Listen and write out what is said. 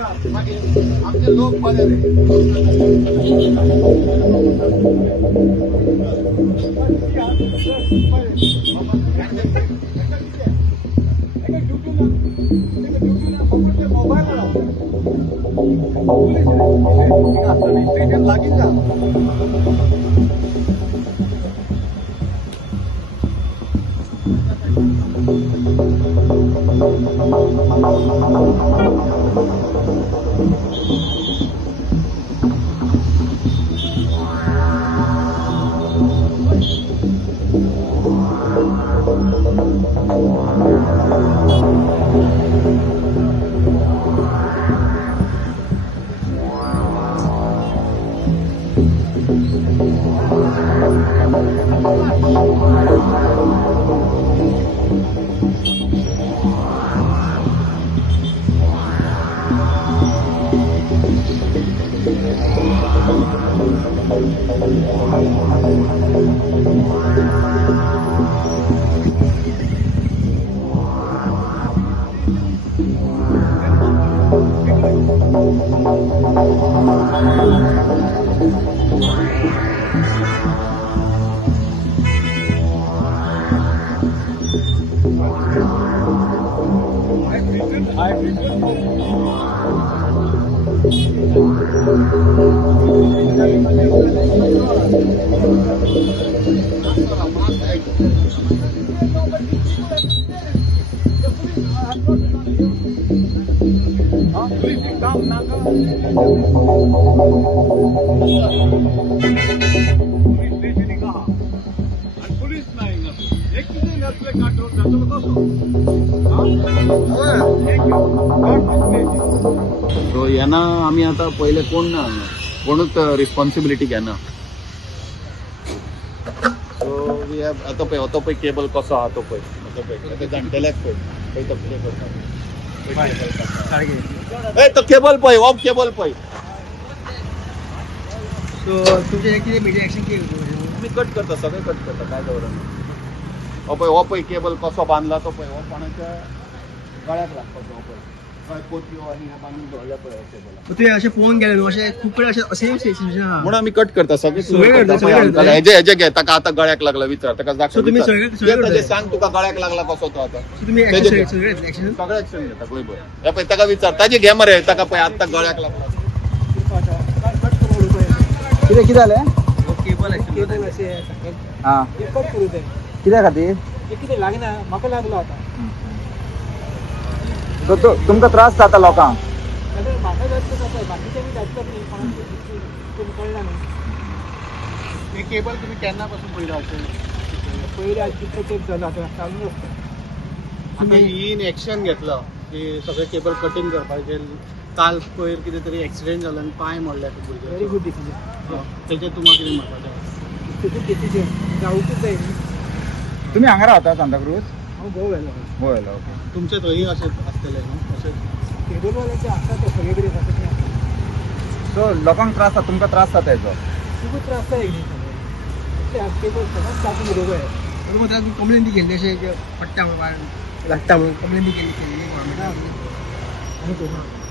आमचे लोक बरे रे मोबाईल लागेल का तो यांना आम्ही आता पहिले कोणच रिस्पॉन्सिबिलिटी घेना सो वी हॅव आता पळय केबल कसो आहा तो पळय ते जाणटेल्याक पळय तो कितें करता तो केबल पळय हो केबल पळय सो तुमचे किती मीडिया ऍक्शन केली आम्ही कट करता सगळे कट करता काय दवरना हो पळय केबल कसो बांधला तो पळय हो कोणाच्या गळ्याक लागपाचो हो पळय काय पोतयो आनी ह्या बांधून दवरल्या पळय केबल ते असे फोन गेले असे खूप कडेन सेम सिच्युएशन आहा म्हणून आम्ही कट करता सगळे हेजे घे ताका आता गळ्याक लागला विचार ताका दाखव सांग तुका गळ्याक लागला कसो तो आता तुम्ही सगळे ऍक्शन घेता पळय बरं हे पळय ताका विचार ताजे घे मरे ताका पळय आता गळ्याक लागला किती झालं केबल असे हा कट करू दे कित्या खातीर कितें लागना म्हाका लागलो आता तो तुमकां त्रास जाता लोकांक म्हाका जाता बाकीच्यांनी जाता न्ही कोणाक कळना न्ही हे केबल तुम्ही केन्ना पासून पयला असेल पयलीं आज कितलो तेंप जालो आतां चालूच आसता आता इन एक्शन घेतलं की सगळे केबल कटिंग करपाचे काल पयर कितें तरी एक्सिडेंट जालो आनी पांय मोडले व्हेरी गूड डिसिजन तेजेर तुमकां कितें म्हणपाचें तेतूंत डिसिजन जावूंकूच जाय न्ही तुम्ही हांगा रावता सांताक्रूज हांव गोवा व्हेलो गोव्याला ओके तुमचे थंय अशें आसतलें न्हू अशें केबलवाल्याचे आसा ते सगळे कडेन जाता तें सो लोकांक त्रास जाता तुमकां त्रास जाता हेचो खूब त्रास जाय न्ही ते केबल सगळ्यात कापून उडोवं जाय म्हणून मात्र कंप्लेन ती केल्ली अशें पडटा म्हणून लागता म्हणून कंप्लेन ती केल्ली गव्हर्मेंटाक आनी